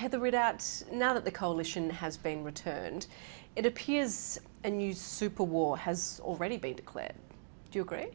Heather Ridout, now that the coalition has been returned, it appears a new super war has already been declared. Do you agree?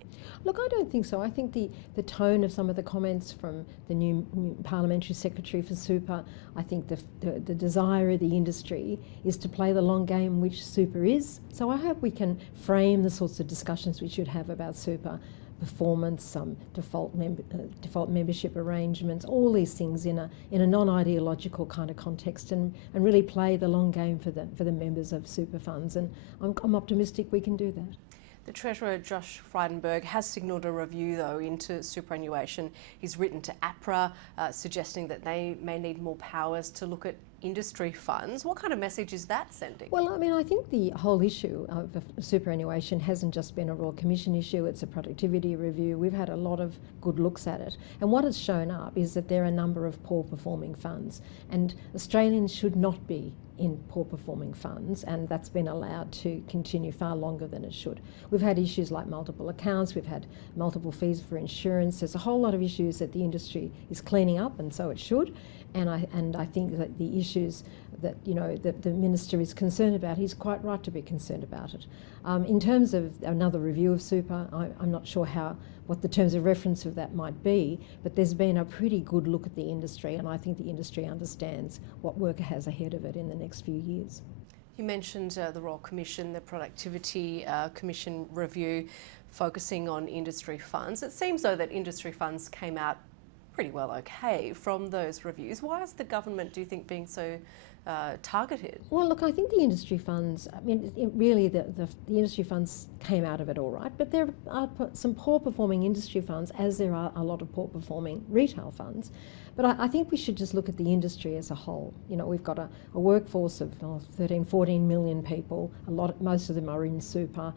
Look, I don't think so. I think the tone of some of the comments from the new Parliamentary Secretary for Super, I think the desire of the industry is to play the long game, which super is. So I hope we can frame the sorts of discussions we should have about super performance, default membership arrangements, all these things in a non-ideological kind of context, and really play the long game for the members of super funds. And I'm optimistic we can do that. The Treasurer, Josh Frydenberg, has signalled a review, though, into superannuation. He's written to APRA, suggesting that they may need more powers to look at industry funds. What kind of message is that sending? Well, I mean, I think the whole issue of superannuation hasn't just been a Royal Commission issue, it's a productivity review. We've had a lot of good looks at it. And what has shown up is that there are a number of poor performing funds, and Australians should not be in poor performing funds, and that's been allowed to continue far longer than it should. We've had issues like multiple accounts, we've had multiple fees for insurance. There's a whole lot of issues that the industry is cleaning up, and so it should. And I think that the issues that that the Minister is concerned about, he's quite right to be concerned about it. In terms of another review of super, I'm not sure what the terms of reference of that might be, but there's been a pretty good look at the industry, and I think the industry understands what work has ahead of it in the next few years. You mentioned the Royal Commission, the Productivity Commission review, focusing on industry funds. It seems, though, that industry funds came out pretty well okay from those reviews. Why is the government, do you think, being so targeted? Well, look, I think the industry funds, I mean, really the industry funds came out of it all right, but there are some poor performing industry funds, as there are a lot of poor performing retail funds. But I think we should just look at the industry as a whole. We've got a workforce of 13, 14 million people. Most of them are in super.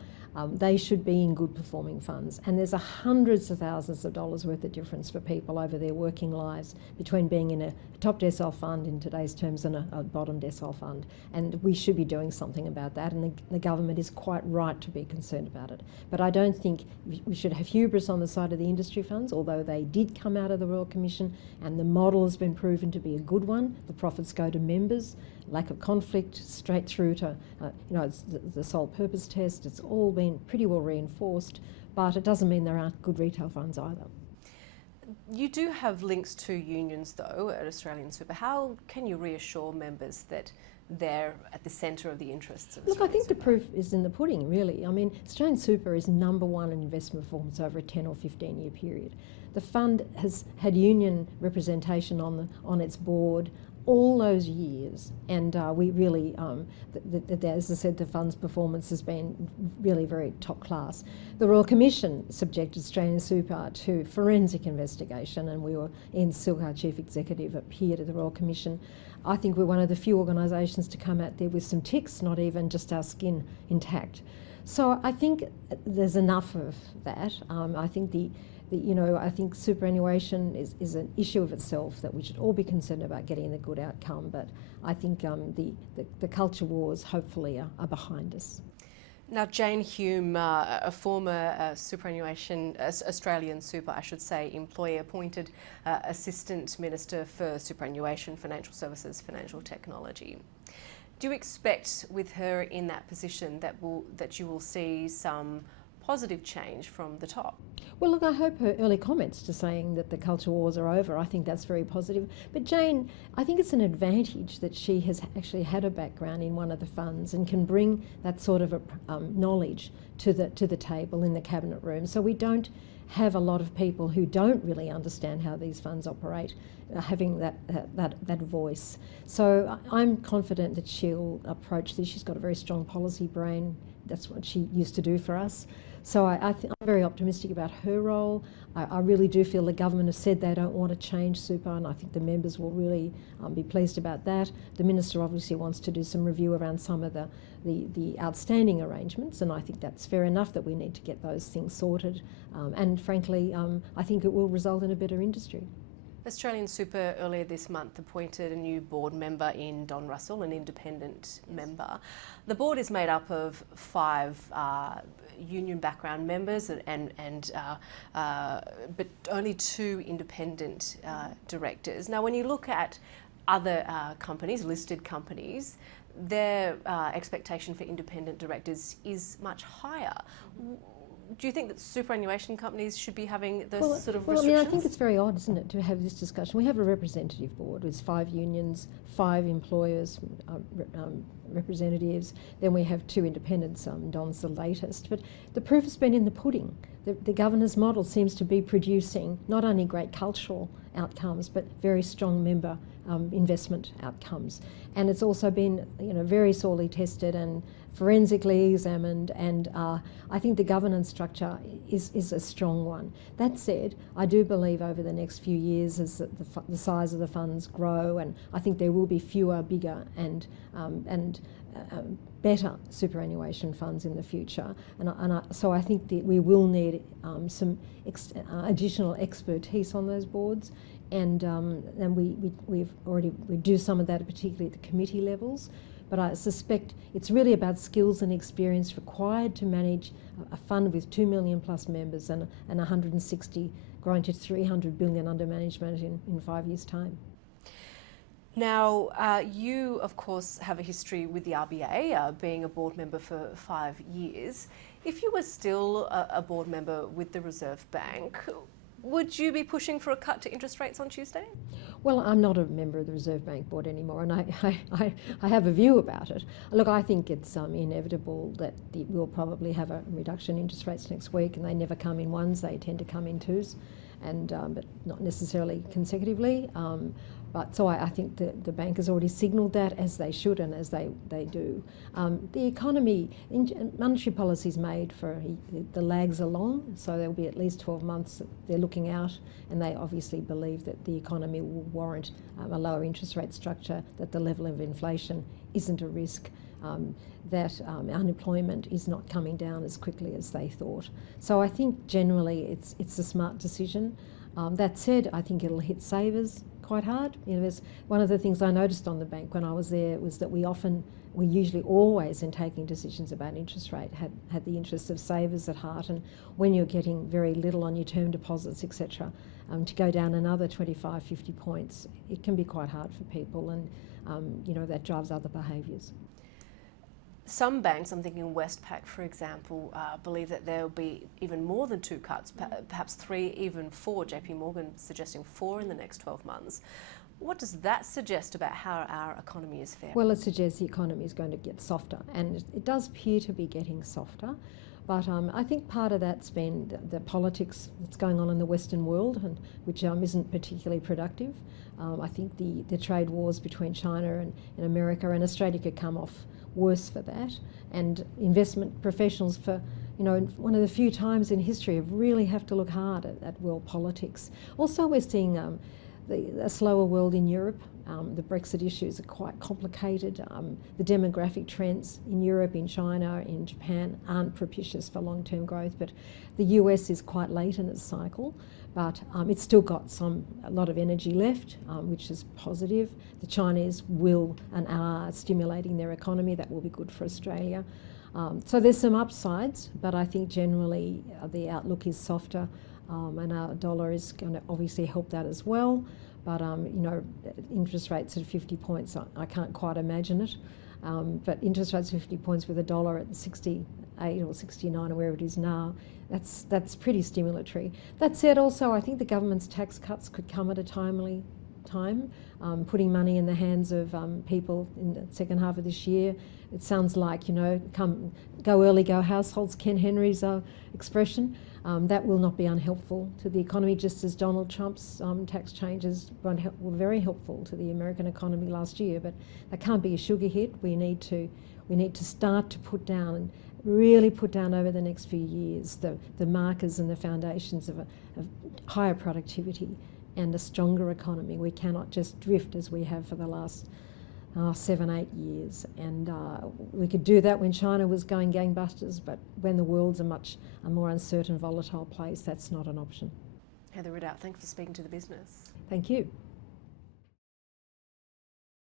They should be in good performing funds. And there's hundreds of thousands of dollars worth of difference for people over their working lives between being in a top decile fund in today's terms and a bottom decile fund. And we should be doing something about that. And the government is quite right to be concerned about it. But I don't think we should have hubris on the side of the industry funds, although they did come out of the Royal Commission and the model has been proven to be a good one. The profits go to members, lack of conflict, straight through to, it's the sole purpose test. It's all been pretty well reinforced, but it doesn't mean there aren't good retail funds either. You do have links to unions, though, at Australian Super. How can you reassure members that they're at the centre of the interests of Australian Look, I think Super? the proof is in the pudding, really. I mean, Australian Super is #1 in investment performance over a 10 or 15 year period. The fund has had union representation on its board all those years, and we really, as I said, the fund's performance has been really very top class. The Royal Commission subjected Australian Super to forensic investigation, and Ian Silk, our Chief Executive, appeared at the Royal Commission. I think we're one of the few organisations to come out there with some ticks, not even just our skin intact. So I think there's enough of that. I think I think superannuation is an issue of itself that we should all be concerned about getting the good outcome. But I think the culture wars hopefully are behind us. Now, Jane Hume, a former Australian Super, I should say, employee appointed Assistant Minister for Superannuation, Financial Services, Financial Technology. Do you expect with her in that position that you will see some positive change from the top? Well, look, I hope her early comments to saying that the culture wars are over, I think that's very positive. But Jane, I think it's an advantage that she has actually had a background in one of the funds and can bring that sort of knowledge to the table in the cabinet room. So we don't have a lot of people who don't really understand how these funds operate having that voice. So I'm confident that she'll approach this. She's got a very strong policy brain. That's what she used to do for us. So I'm very optimistic about her role. I really do feel the government has said they don't want to change super, and I think the members will really be pleased about that. The Minister obviously wants to do some review around some of the outstanding arrangements, and I think that's fair enough that we need to get those things sorted. And frankly, I think it will result in a better industry. Australian Super earlier this month appointed a new board member in Don Russell, an independent member. The board is made up of 5 union background members but only 2 independent directors. Now, when you look at other companies, listed companies, their expectation for independent directors is much higher. Do you think that superannuation companies should be having those sort of restrictions? Well, I mean, I think it's very odd, isn't it, to have this discussion. We have a representative board with 5 unions, 5 employers, representatives. Then we have 2 independents. Don's the latest. But the proof has been in the pudding. The governor's model seems to be producing not only great cultural outcomes, but very strong member investment outcomes. And it's also been, very sorely tested and forensically examined, and I think the governance structure is a strong one. That said, I do believe over the next few years as the size of the funds grow, and I think there will be fewer, bigger and better superannuation funds in the future. So I think that we will need some additional expertise on those boards, and we do some of that, particularly at the committee levels. But I suspect it's really about skills and experience required to manage a fund with 2 million plus members and 160 growing to 300 billion under management in 5 years' time. Now, you, of course, have a history with the RBA, being a board member for 5 years. If you were still a board member with the Reserve Bank, would you be pushing for a cut to interest rates on Tuesday? Well, I'm not a member of the Reserve Bank board anymore, and I have a view about it. Look, I think it's inevitable that we'll probably have a reduction in interest rates next week, and they never come in ones, they tend to come in twos, and but not necessarily consecutively. So I think the bank has already signalled that, as they should and as they do. The economy, monetary policy is made for the lags along, so there'll be at least 12 months that they're looking out, and they obviously believe that the economy will warrant a lower interest rate structure, that the level of inflation isn't a risk, that unemployment is not coming down as quickly as they thought. So I think generally it's a smart decision. That said, I think it'll hit savers quite hard. There's one of the things I noticed on the bank when I was there was that we usually always, in taking decisions about interest rate, had the interests of savers at heart. And when you're getting very little on your term deposits, etc., to go down another 25, 50 points, it can be quite hard for people, and that drives other behaviours. Some banks, I'm thinking Westpac, for example, believe that there will be even more than 2 cuts, perhaps 3, even 4. JP Morgan suggesting 4 in the next 12 months. What does that suggest about how our economy is faring? Well, it suggests the economy is going to get softer, and it does appear to be getting softer. But I think part of that's been the politics that's going on in the Western world, and which isn't particularly productive. I think the trade wars between China and America and Australia could come off worse for that, and investment professionals, for one of the few times in history, really have to look hard at world politics. Also, we're seeing a slower world in Europe. The Brexit issues are quite complicated. The demographic trends in Europe, in China, in Japan aren't propitious for long-term growth, but the US is quite late in its cycle, but it's still got a lot of energy left, which is positive. The Chinese will and are stimulating their economy. That will be good for Australia. So there's some upsides, but I think generally the outlook is softer, and our dollar is going to obviously help that as well. But interest rates at 50 points, I can't quite imagine it. But interest rates at 50 points with a dollar at 68 or 69 or wherever it is now, that's pretty stimulatory. That said, also, I think the government's tax cuts could come at a timely time, putting money in the hands of people in the second half of this year. It sounds like, go early, go households, Ken Henry's expression. That will not be unhelpful to the economy, just as Donald Trump's tax changes were very helpful to the American economy last year. But that can't be a sugar hit. We need to start to put down, and really put down over the next few years, the markers and the foundations of higher productivity and a stronger economy. We cannot just drift as we have for the last 7, 8 years. And we could do that when China was going gangbusters, but when the world's a more uncertain, volatile place, that's not an option. Heather Ridout, thanks for speaking to The Business. Thank you.